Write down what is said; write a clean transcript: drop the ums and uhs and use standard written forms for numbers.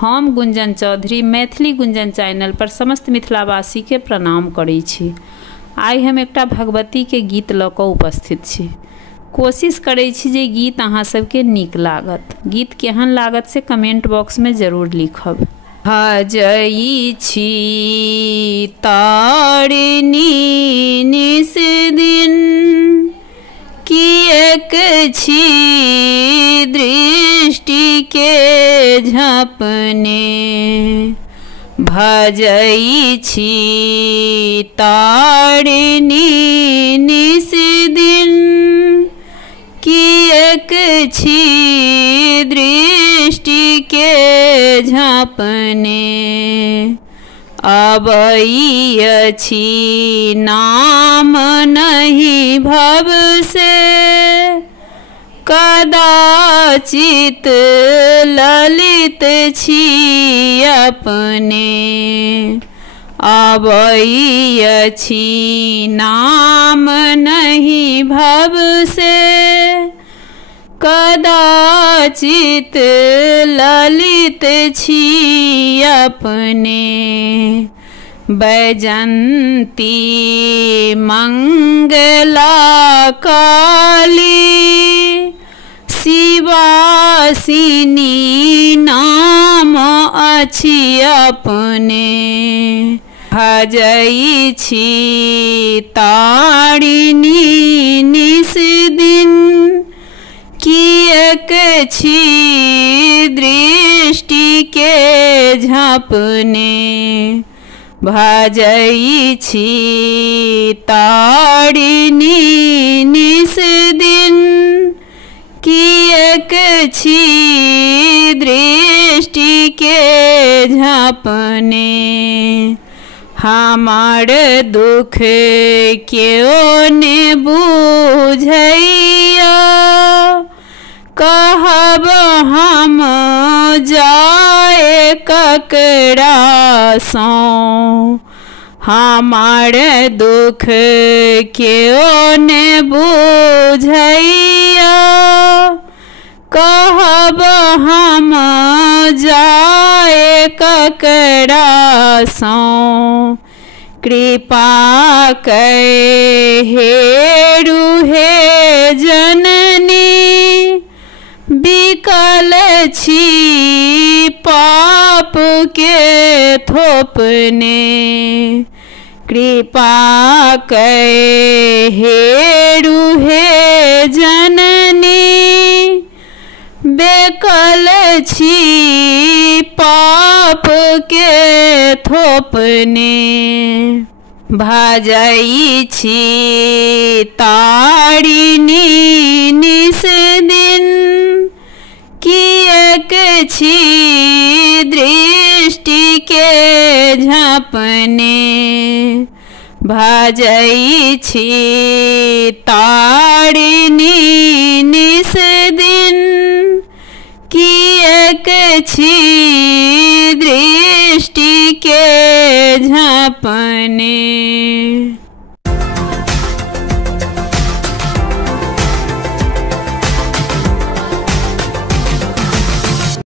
हम गुंजन चौधरी मैथिली गुंजन चैनल पर समस्त मिथिलावासी के प्रणाम करै छी। आइ हम एकटा भगवती के गीत लऽ कऽ उपस्थित छी। कोशिश करै छी जे गीत अहाँ सबके नीक लागत। गीत केहन लागत से कमेंट बॉक्स में जरूर लिखब। भजई छी तारिणी निस दिन, किएक छी दृष्टि के झपने। भजई छी तारिणी निस दिन, किएक छी दृष्टि के झपने। अबई अछि नाम नहीं भव से, कदाचित ललित छी अपने। अबई अछि नाम नहीं भव से, कदाचित ललित छी अपने। बैजंती मंगला काली, शिवासिनी नाम अछि अपने। भजई छी तारिणी निस दिन, किएक छी दृष्टि के झपने। भजई छी तारिणी निस दिन, किएक छी दृष्टि के झपने। हमार दुख क्यों ने बुझैया, कहब हम जाए ककरा सो। हमार दुख क्यों ने बुझैया, कहब हम जाए ककरा सो। कृपा कै हेरु हे जननी, बिकल छी पाप के थोपने। कृपा कै हेरु हे जननी, बेकल छी पाप के थोपने। भजई छी तारिणी निस दिन, किएक छी दृष्टि के झपने। भजई छी तारिणी निस दिन, किएक छी दृष्टि के झपने।